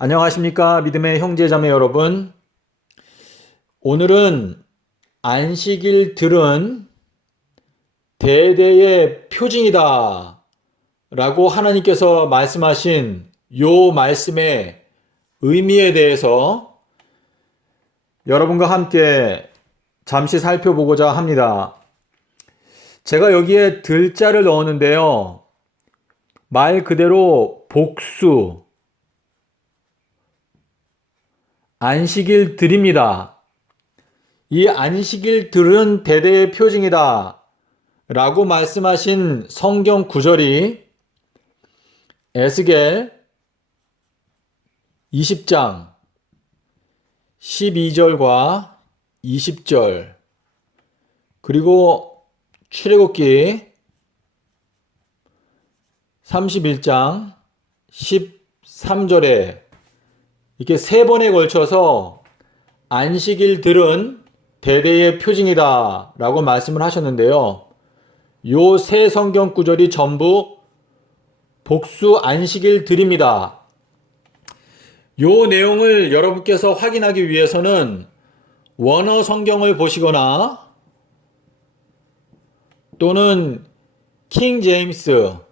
안녕하십니까 믿음의 형제자매 여러분. 오늘은 안식일들은 대대의 표징이다 라고 하나님께서 말씀하신 요 말씀의 의미에 대해서 여러분과 함께 잠시 살펴보고자 합니다. 제가 여기에 들자를 넣었는데요, 말 그대로 복수, 안식일들입니다. 이 안식일들은 대대의 표징이다 라고 말씀하신 성경 구절이 에스겔 20장 12절과 20절, 그리고 출애굽기 31장 13절에 이렇게 세 번에 걸쳐서 안식일들은 대대의 표징이다 라고 말씀을 하셨는데요. 요 세 성경 구절이 전부 복수 안식일들입니다. 요 내용을 여러분께서 확인하기 위해서는 원어 성경을 보시거나 또는 킹 제임스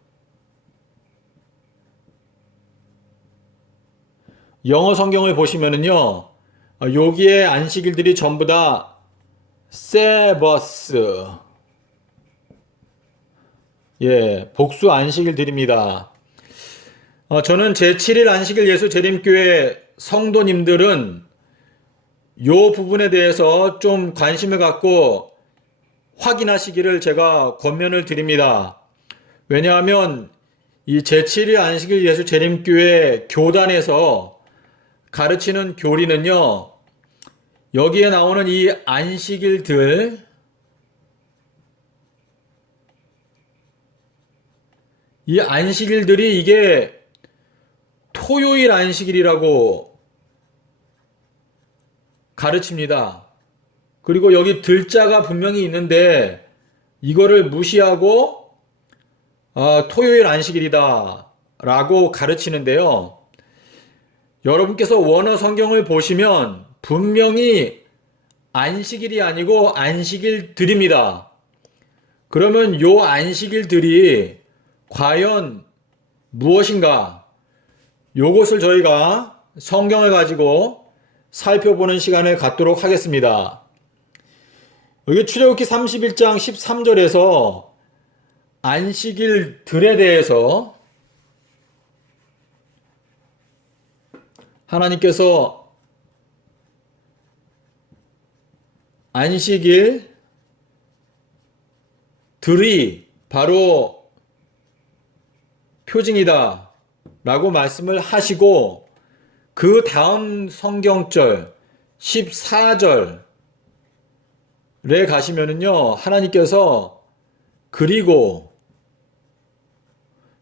영어 성경을 보시면은요, 여기에 안식일들이 전부 다 세버스, 복수 안식일들입니다. 저는 제7일 안식일 예수 재림교회 성도님들은 요 부분에 대해서 좀 관심을 갖고 확인하시기를 제가 권면을 드립니다. 왜냐하면 이 제7일 안식일 예수 재림교회 교단에서 가르치는 교리는요, 여기에 나오는 이 안식일들, 이 안식일들이 이게 토요일 안식일이라고 가르칩니다. 그리고 여기 들자가 분명히 있는데 이거를 무시하고 토요일 안식일이다 라고 가르치는데요. 여러분께서 원어 성경을 보시면 분명히 안식일이 아니고 안식일들입니다. 그러면 요 안식일들이 과연 무엇인가? 요것을 저희가 성경을 가지고 살펴보는 시간을 갖도록 하겠습니다. 여기 출애굽기 31장 13절에서 안식일들에 대해서 하나님께서 안식일들이 바로 표징이다 라고 말씀을 하시고, 그 다음 성경절 14절에 가시면은요, 하나님께서 그리고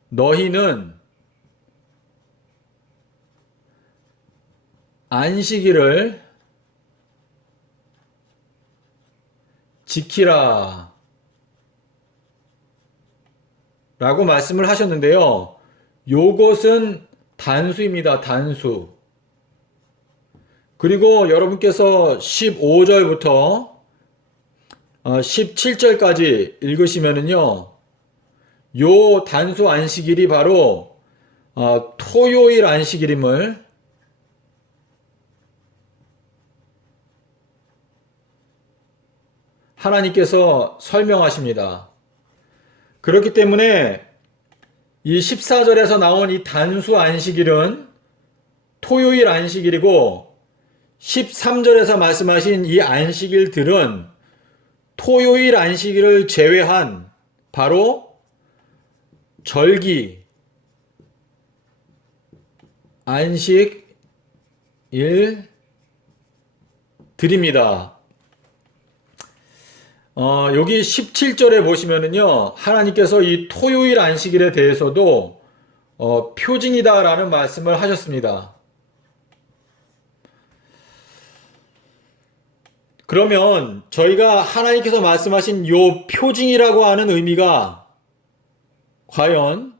너희는 안식일을 지키라 라고 말씀을 하셨는데요. 요것은 단수입니다. 단수. 그리고 여러분께서 15절부터 17절까지 읽으시면은요, 요 단수 안식일이 바로 토요일 안식일임을 하나님께서 설명하십니다. 그렇기 때문에 이 14절에서 나온 이 단수 안식일은 토요일 안식일이고, 13절에서 말씀하신 이 안식일들은 토요일 안식일을 제외한 바로 절기 안식일들입니다. 여기 17절에 보시면은요, 하나님께서 이 토요일 안식일에 대해서도 표징이다라는 말씀을 하셨습니다. 그러면 저희가 하나님께서 말씀하신 요 표징이라고 하는 의미가 과연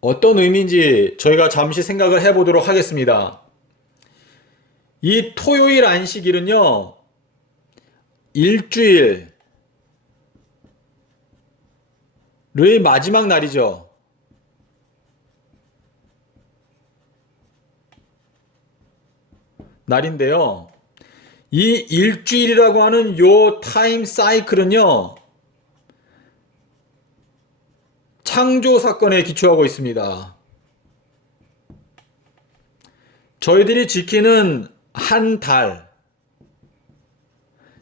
어떤 의미인지 저희가 잠시 생각을 해보도록 하겠습니다. 이 토요일 안식일은요, 일주일의 마지막 날이죠. 날인데요. 이 일주일이라고 하는 요 타임 사이클은요, 창조 사건에 기초하고 있습니다. 저희들이 지키는 한 달,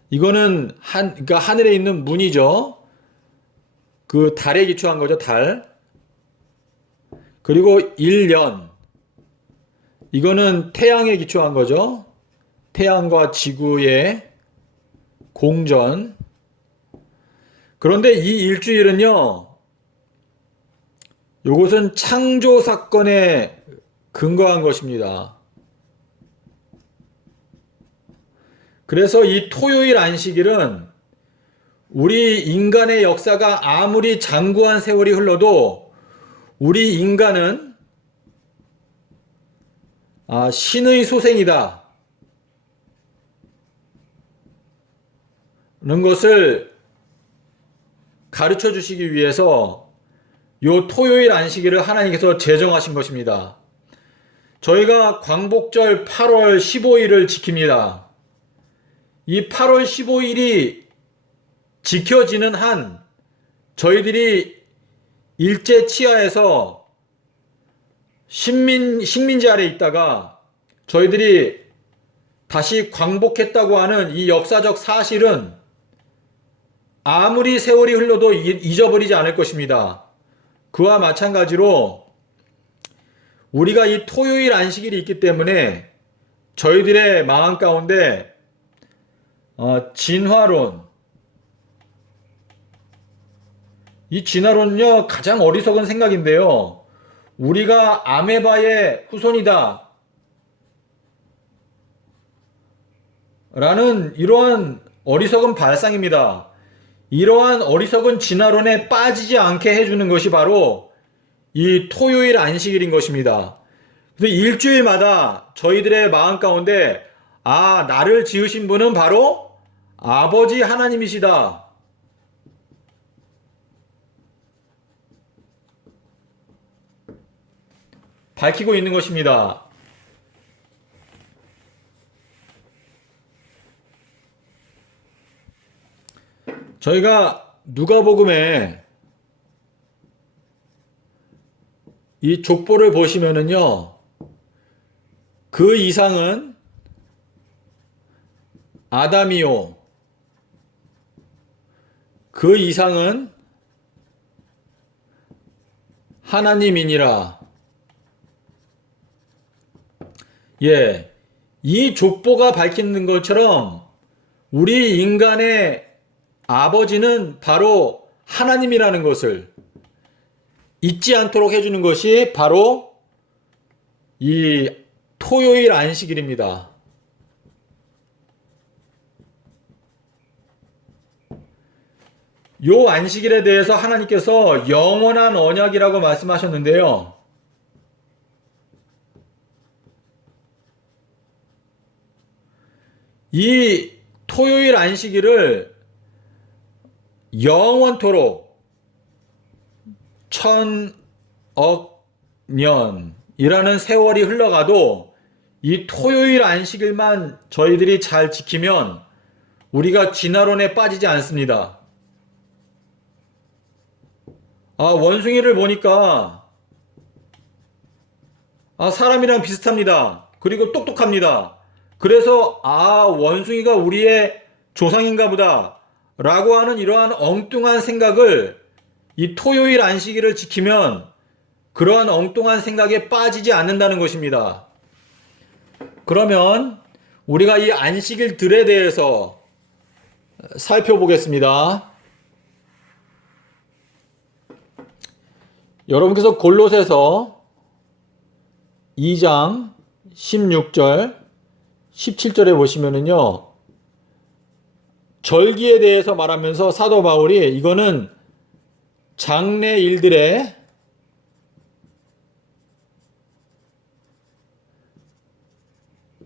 이거는 그러니까 하늘에 있는 문이죠. 그 달에 기초한 거죠, 달. 그리고 1년, 이거는 태양에 기초한 거죠. 태양과 지구의 공전. 그런데 이 일주일은요, 요것은 창조 사건에 근거한 것입니다. 그래서 이 토요일 안식일은 우리 인간의 역사가 아무리 장구한 세월이 흘러도 우리 인간은 신의 소생이다 는 것을 가르쳐 주시기 위해서 요 토요일 안식일을 하나님께서 제정하신 것입니다. 저희가 광복절 8월 15일을 지킵니다. 이 8월 15일이 지켜지는 한 저희들이 일제 치하에서 식민지 아래 있다가 저희들이 다시 광복했다고 하는 이 역사적 사실은 아무리 세월이 흘러도 잊어버리지 않을 것입니다. 그와 마찬가지로 우리가 이 토요일 안식일이 있기 때문에 저희들의 마음 가운데 진화론, 이 진화론은요 가장 어리석은 생각인데요. 우리가 아메바의 후손이다 라는 이러한 어리석은 발상입니다. 이러한 어리석은 진화론에 빠지지 않게 해주는 것이 바로 이 토요일 안식일인 것입니다. 그래서 일주일마다 저희들의 마음 가운데 나를 지으신 분은 바로 아버지 하나님이시다. 밝히고 있는 것입니다. 저희가 누가복음에 이 족보를 보시면은요, 그 이상은 아담이요, 그 이상은 하나님이니라. 예, 이 족보가 밝히는 것처럼 우리 인간의 아버지는 바로 하나님이라는 것을 잊지 않도록 해주는 것이 바로 이 토요일 안식일입니다. 요 안식일에 대해서 하나님께서 영원한 언약이라고 말씀하셨는데요. 이 토요일 안식일을 영원토록 1000억 년이라는 세월이 흘러가도 이 토요일 안식일만 저희들이 잘 지키면 우리가 진화론에 빠지지 않습니다. 원숭이를 보니까 사람이랑 비슷합니다. 그리고 똑똑합니다. 그래서 원숭이가 우리의 조상인가 보다 라고 하는 이러한 엉뚱한 생각을 이 토요일 안식일을 지키면 그러한 엉뚱한 생각에 빠지지 않는다는 것입니다. 그러면 우리가 이 안식일들에 대해서 살펴보겠습니다. 여러분께서 골로새서 2장 16절 17절에 보시면은요, 절기에 대해서 말하면서 사도 바울이 이거는 장래 일들의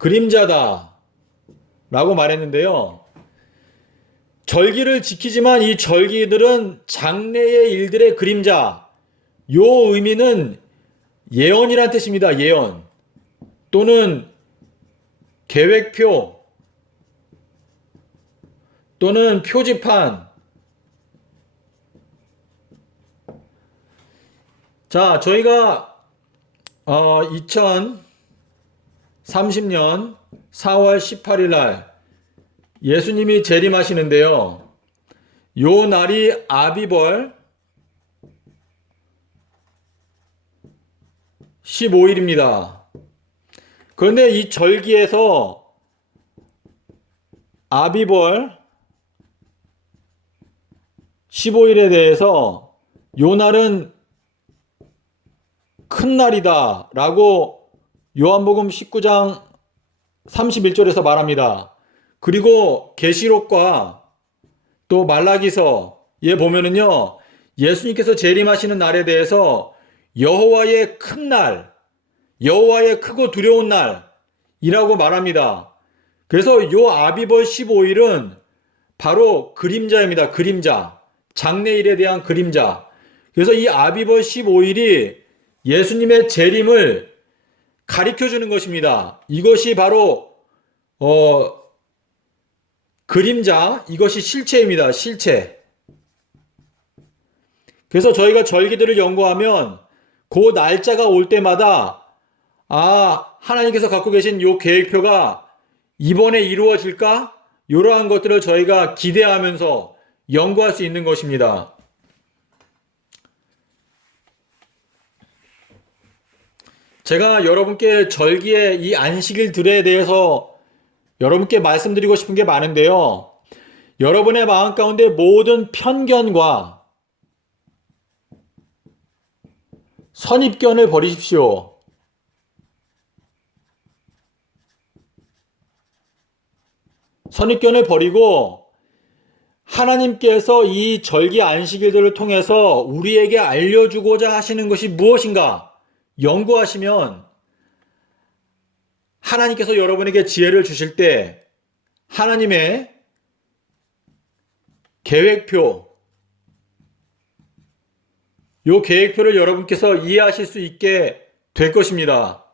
그림자다 라고 말했는데요. 절기를 지키지만 이 절기들은 장래의 일들의 그림자. 요 의미는 예언이란 뜻입니다. 예언. 또는 계획표. 또는 표지판. 자, 저희가 2030년 4월 18일 날 예수님이 재림하시는데요. 요 날이 아비벌 15일입니다. 그런데 이 절기에서 아비벌 15일에 대해서 요 날은 큰 날이다 라고 요한복음 19장 31절에서 말합니다. 그리고 계시록과 또 말라기서에 보면은요, 예수님께서 재림하시는 날에 대해서 여호와의 큰 날, 여호와의 크고 두려운 날이라고 말합니다. 그래서 요 아비벌 15일은 바로 그림자입니다. 그림자. 장래일에 대한 그림자. 그래서 이 아비벌 15일이 예수님의 재림을 가리켜 주는 것입니다. 이것이 바로 그림자, 이것이 실체입니다. 실체. 그래서 저희가 절기들을 연구하면 그 날짜가 올 때마다 하나님께서 갖고 계신 요 계획표가 이번에 이루어질까? 이러한 것들을 저희가 기대하면서 연구할 수 있는 것입니다. 제가 여러분께 절기의 이 안식일들에 대해서 여러분께 말씀드리고 싶은 게 많은데요. 여러분의 마음 가운데 모든 편견과 선입견을 버리십시오. 선입견을 버리고 하나님께서 이 절기 안식일들을 통해서 우리에게 알려주고자 하시는 것이 무엇인가 연구하시면 하나님께서 여러분에게 지혜를 주실 때 하나님의 계획표, 요 계획표를 여러분께서 이해하실 수 있게 될 것입니다.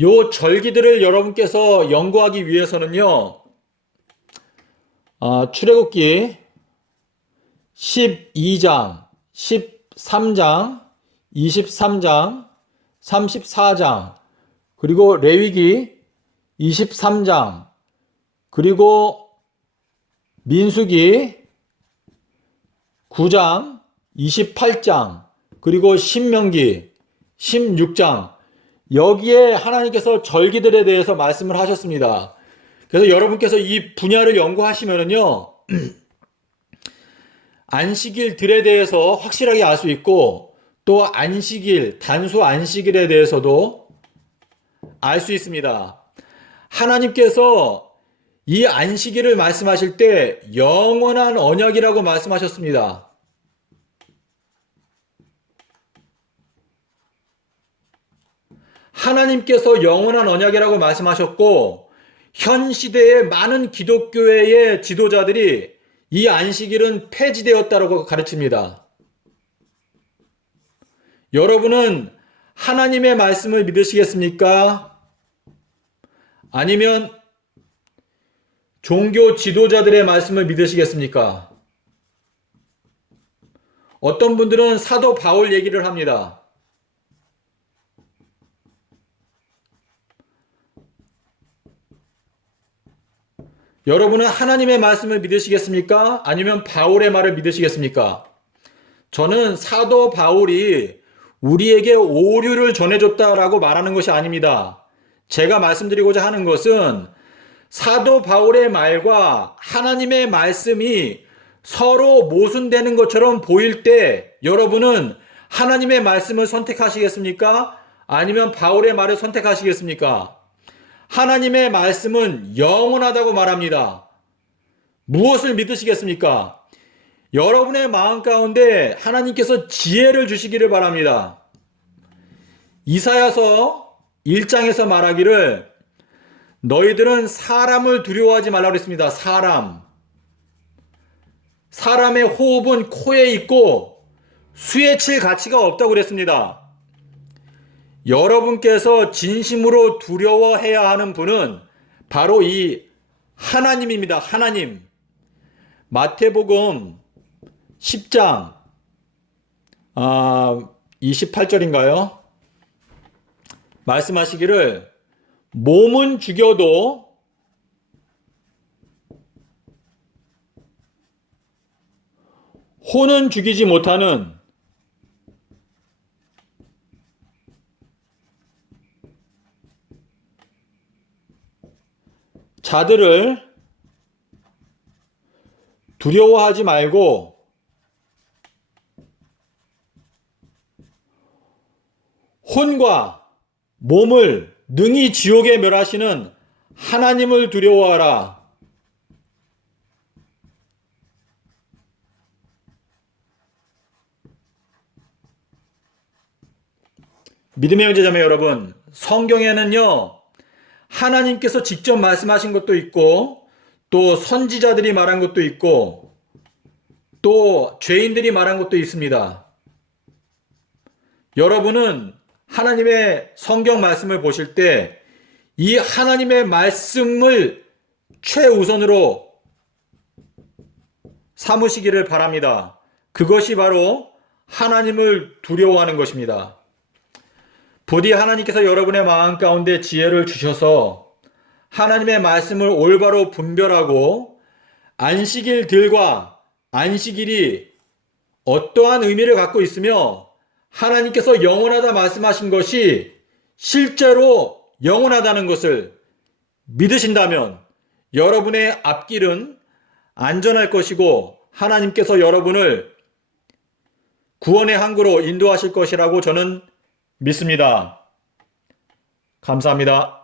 요 절기들을 여러분께서 연구하기 위해서는요, 출애굽기 12장, 13장, 23장, 34장, 그리고 레위기 23장, 그리고 민수기 9장, 28장, 그리고 신명기 16장, 여기에 하나님께서 절기들에 대해서 말씀을 하셨습니다. 그래서 여러분께서 이 분야를 연구하시면은요, 안식일들에 대해서 확실하게 알 수 있고, 또 안식일, 단수 안식일에 대해서도 알 수 있습니다. 하나님께서 이 안식일을 말씀하실 때 영원한 언약이라고 말씀하셨습니다. 하나님께서 영원한 언약이라고 말씀하셨고, 현 시대의 많은 기독교회의 지도자들이 이 안식일은 폐지되었다고 가르칩니다. 여러분은 하나님의 말씀을 믿으시겠습니까? 아니면 종교 지도자들의 말씀을 믿으시겠습니까? 어떤 분들은 사도 바울 얘기를 합니다. 여러분은 하나님의 말씀을 믿으시겠습니까? 아니면 바울의 말을 믿으시겠습니까? 저는 사도 바울이 우리에게 오류를 전해줬다라고 말하는 것이 아닙니다. 제가 말씀드리고자 하는 것은 사도 바울의 말과 하나님의 말씀이 서로 모순되는 것처럼 보일 때 여러분은 하나님의 말씀을 선택하시겠습니까? 아니면 바울의 말을 선택하시겠습니까? 하나님의 말씀은 영원하다고 말합니다. 무엇을 믿으시겠습니까? 여러분의 마음 가운데 하나님께서 지혜를 주시기를 바랍니다. 이사야서 1장에서 말하기를 너희들은 사람을 두려워하지 말라고 그랬습니다. 사람의 호흡은 코에 있고 수에 칠 가치가 없다고 그랬습니다. 여러분께서 진심으로 두려워해야 하는 분은 바로 이 하나님입니다. 하나님. 마태복음 10장 28절인가요? 말씀하시기를 몸은 죽여도 혼은 죽이지 못하는 자들을 두려워하지 말고 혼과 몸을 능히 지옥에 멸하시는 하나님을 두려워하라. 믿음의 형제자매 여러분, 성경에는요, 하나님께서 직접 말씀하신 것도 있고, 또 선지자들이 말한 것도 있고, 또 죄인들이 말한 것도 있습니다. 여러분은 하나님의 성경 말씀을 보실 때 이 하나님의 말씀을 최우선으로 삼으시기를 바랍니다. 그것이 바로 하나님을 두려워하는 것입니다. 부디 하나님께서 여러분의 마음 가운데 지혜를 주셔서 하나님의 말씀을 올바로 분별하고 안식일들과 안식일이 어떠한 의미를 갖고 있으며 하나님께서 영원하다 말씀하신 것이 실제로 영원하다는 것을 믿으신다면 여러분의 앞길은 안전할 것이고 하나님께서 여러분을 구원의 항구로 인도하실 것이라고 저는 믿습니다. 감사합니다.